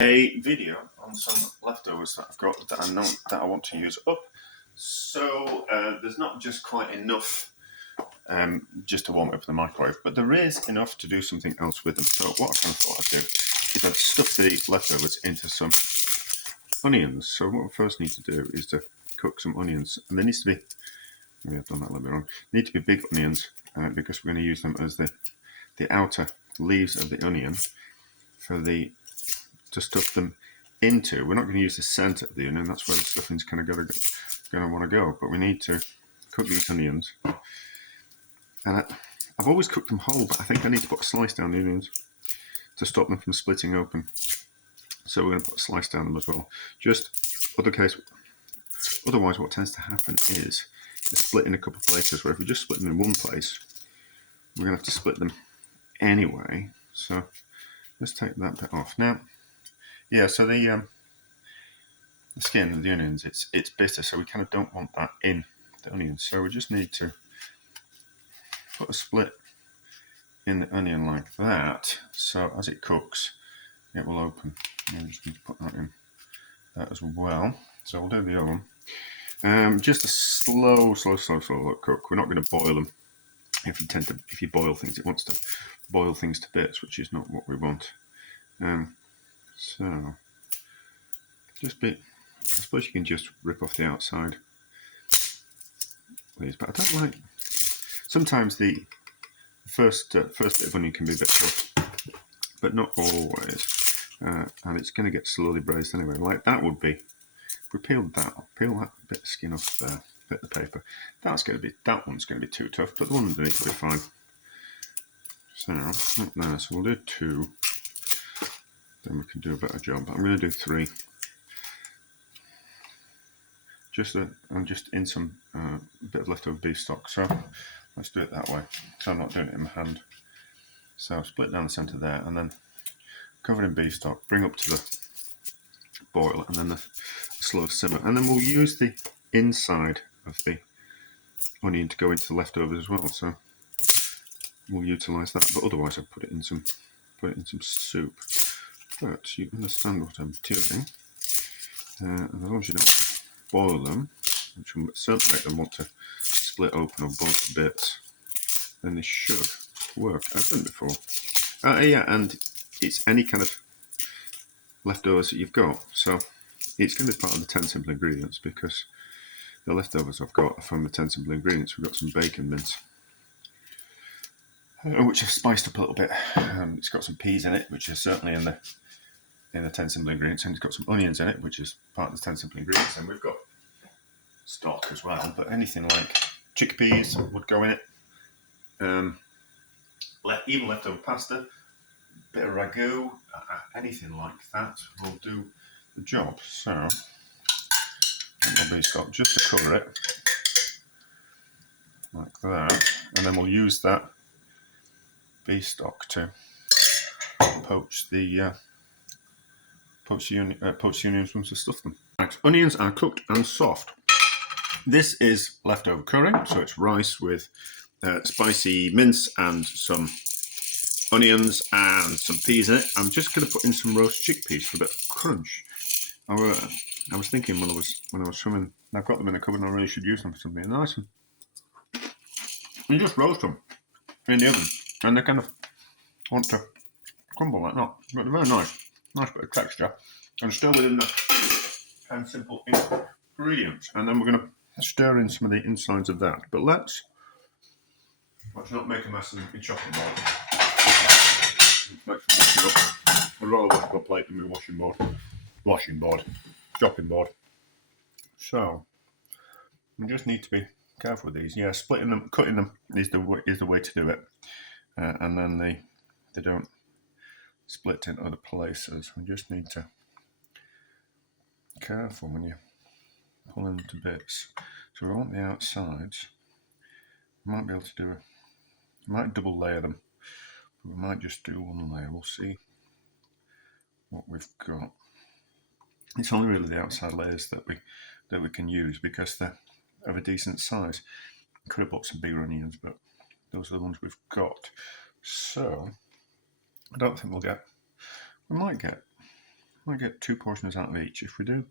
A video on some leftovers that I've got that I know that I want to use up. So there's not just quite enough just to warm it up in the microwave, but there is enough to do something else with them. So what I kind of thought I'd do is I'd stuff the leftovers into some onions. So what we first need to do is to cook some onions, and there needs to be, maybe I've done that a little bit wrong, need to be big onions because we're going to use them as the outer leaves of the onion to stuff them into. We're not going to use the centre of the onion, that's where the stuffing's kind of going to want to go, but we need to cook these onions. And I've always cooked them whole, but I think I need to put a slice down the onions to stop them from splitting open. So we're going to put a slice down them as well. Otherwise what tends to happen is they split in a couple of places, where if we just split them in one place, we're going to have to split them anyway. So let's take that bit off. Now, yeah, so the skin of the onions, it's bitter, so we kind of don't want that in the onions. So we just need to put a split in the onion like that, so as it cooks, it will open. And we just need to put that in that as well. So we'll do the other one. Just a slow cook. We're not going to boil them. If you boil things, it wants to boil things to bits, which is not what we want. So just I suppose you can just rip off the outside, please. But I don't like. Sometimes the first bit of onion can be a bit tough, but not always. And it's going to get slowly braised anyway. Like that would be. If we peel that bit of skin off there, bit of the paper. That one's going to be too tough, but the one underneath will be fine. So not there. So we'll do 2. Then we can do a better job. I'm going to do 3. I'm just in some bit of leftover beef stock. So let's do it that way. So I'm not doing it in my hand. So split down the centre there, and then cover in beef stock. Bring up to the boil, and then the slow simmer. And then we'll use the inside of the onion to go into the leftovers as well. So we'll utilise that. But otherwise, I'll put it in some soup. But you understand what I'm doing. And as long as you don't boil them, which will certainly make them want to split open or boil to bits, then they should work. I've done it before. Yeah, and it's any kind of leftovers that you've got. So it's going to be part of the 10 simple ingredients, because the leftovers I've got are from the 10 simple ingredients. We've got some bacon mince, which I've spiced up a little bit. It's got some peas in it, which is certainly in the 10 simple ingredients, and it's got some onions in it, which is part of the 10 simple ingredients. And we've got stock as well, but anything like chickpeas would go in it. Even leftover pasta, bit of ragu, anything like that will do the job. So there'll be stock just to cover it, like that, and then we'll use that beef stock to poach the onions once we stuff them. Right, onions are cooked and soft. This is leftover curry, so it's rice with spicy mince and some onions and some peas in it. I'm just going to put in some roast chickpeas for a bit of crunch. I was thinking when I was swimming, I've got them in the cupboard and I really should use them for something nice. And you just roast them in the oven, and they kind of want to crumble like that. But they're very nice bit of texture, and still within the 10 simple ingredients. And then we're going to stir in some of the insides of that. But let's not make a mess in chopping board. Make some washing up. I'd rather wash up a plate than a chopping board. So we just need to be careful with these. Yeah, splitting them, cutting them is the way to do it, and then they don't split in other places. We just need to be careful when you pull them to bits. So we want the outsides. We might be able to do we might double layer them, but we might just do one layer. We'll see what we've got. It's only really the outside layers that we can use, because they're of a decent size. I could have bought some bigger onions, but those are the ones we've got. So I don't think we might get Might get 2 portions out of each. If we do,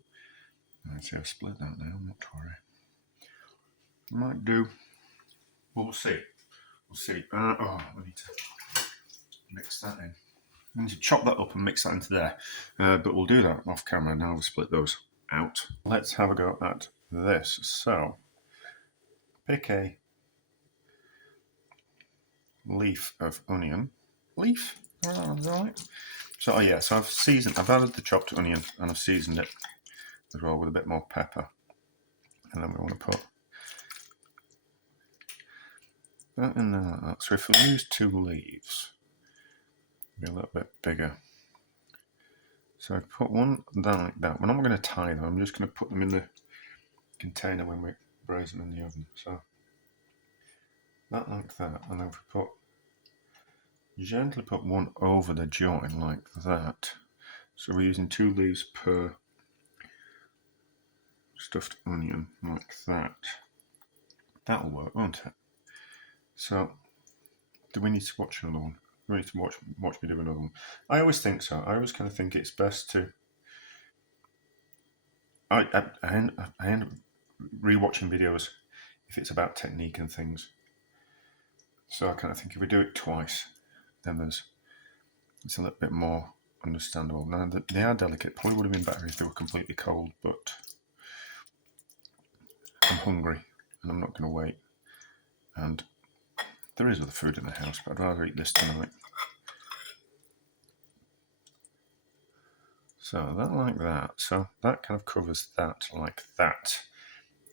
let's see, I've split that now, not to worry. Might do. We'll see. We'll see. I need to mix that in. I need to chop that up and mix that into there. But we'll do that off camera now. We'll split those out. Let's have a go at this. So, pick a leaf of onion. Leaf? Is that right? So, so I've added the chopped onion and I've seasoned it as well with a bit more pepper. And then we want to put that in there like that. So if we use 2 leaves, it'll be a little bit bigger. So I put one down like that. We're not going to tie them. I'm just going to put them in the container when we braise them in the oven. So that like that. And then we gently put one over the join like that. So we're using 2 leaves per stuffed onion like that. That'll work, won't it? So, do we need to watch another one? Do we need to watch me do another one? I always think so. I always kind of think it's best to. I end up rewatching videos if it's about technique and things. So I kind of think if we do it twice, then it's a little bit more understandable. Now they are delicate. Probably would have been better if they were completely cold, but I'm hungry and I'm not going to wait. And there is other food in the house, but I'd rather eat this tonight. So that like that. So that kind of covers that like that.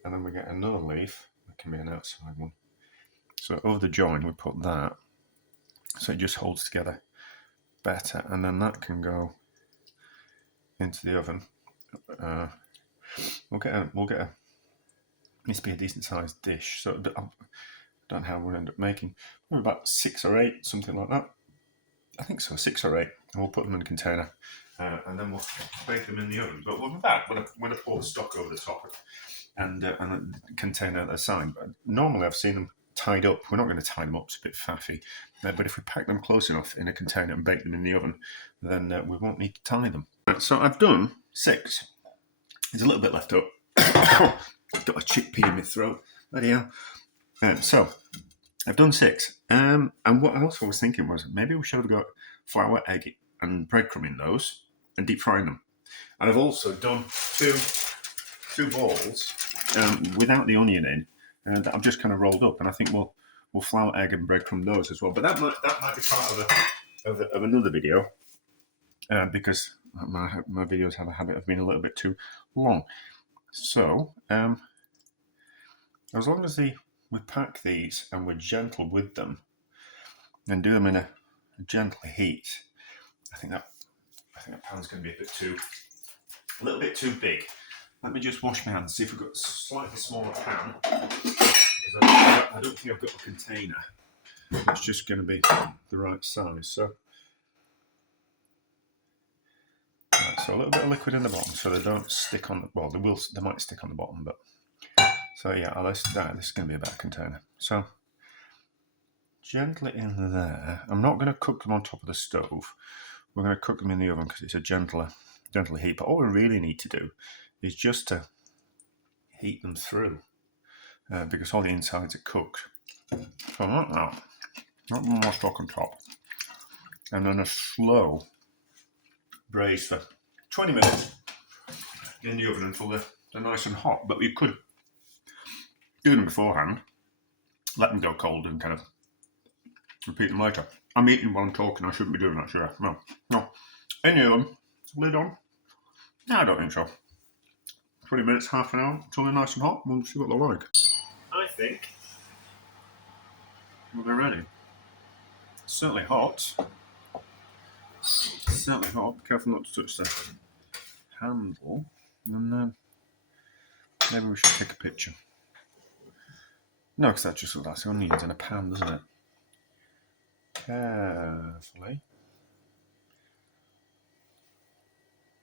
And then we get another leaf. That can be an outside one. So over the join we put that. So it just holds together better. And then that can go into the oven. We'll get a needs to be a decent sized dish. So I don't know how we'll end up making. Maybe about 6 or 8, something like that. I think so, 6 or 8. And we'll put them in a container. And then we'll bake them in the oven. But with that, when I pour the stock over the top and a container at the side. But normally I've seen them tied up. We're not going to tie them up, it's a bit faffy. But if we pack them close enough in a container and bake them in the oven, then we won't need to tie them. So I've done 6. There's a little bit left up. I've got a chickpea in my throat. Bloody hell. So I've done 6. And what else I was thinking was maybe we should have got flour, egg, and breadcrumb in those and deep frying them. And I've also done two balls without the onion in that I've just kind of rolled up. And I think we'll flour, egg, and breadcrumb those as well. But that might be part of another video because my videos have a habit of being a little bit too long. So as long as we pack these and we're gentle with them and do them in a gentle heat, I think that pan's going to be a little bit too big. Let me just wash my hands, see if we've got a slightly smaller pan, because I don't think I've got a container. It's just going to be the right size. So a little bit of liquid in the bottom, so they don't stick on. Well, they might stick on the bottom, but so yeah, this is going to be a better container. So gently in there. I'm not going to cook them on top of the stove. We're going to cook them in the oven because it's a gentler heat. But all we really need to do is just to heat them through because all the insides are cooked. So like that. Not more stock on top. And then a slow braise for 20 minutes in the oven until they're nice and hot. But you could do them beforehand, let them go cold and kind of repeat them later. I'm eating while I'm talking. I shouldn't be doing that, should I? No. In the oven, lid on. No, I don't think so. 20 minutes, half an hour until they're nice and hot. We'll see what they're like. I think they're ready. Certainly hot. Certainly hot. Be careful not to touch the handle. And maybe we should take a picture. No, because that just looks like onions in a pan, doesn't it? Carefully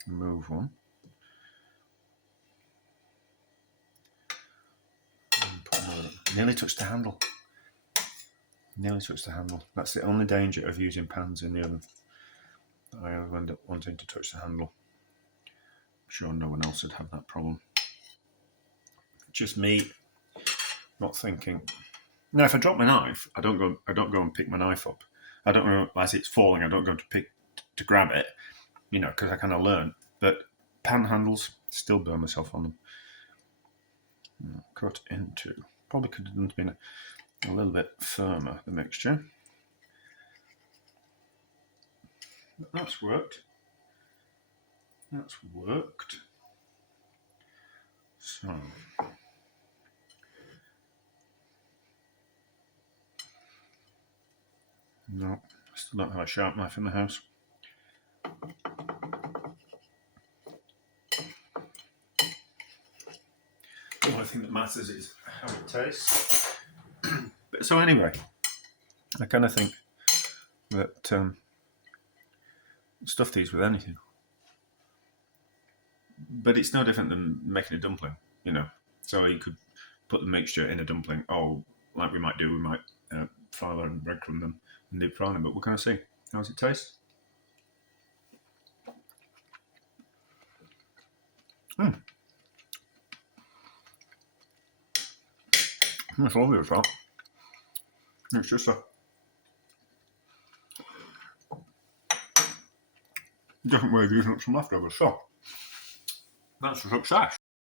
move one. Nearly touched the handle. That's the only danger of using pans in the oven. I end up wanting to touch the handle. sure no one else would have that problem. Just me not thinking. Now, if I drop my knife, I don't go and pick my knife up. I don't know, as it's falling, I don't go to grab it, because I kind of learn. But pan handles, still burn myself on them. Cut into. Probably could have been a little bit firmer, the mixture. But that's worked. That's worked. So. No, I still don't have a sharp knife in the house. The only thing that matters is how it tastes. So anyway, I kind of think that stuff these with anything. But it's no different than making a dumpling, So you could put the mixture in a dumpling. Oh, like we might flour and breadcrumb them and deep fry them. But we're going to see. How does it taste? That's lovely as well. It's just a different way of using up some leftovers. So, that's a success.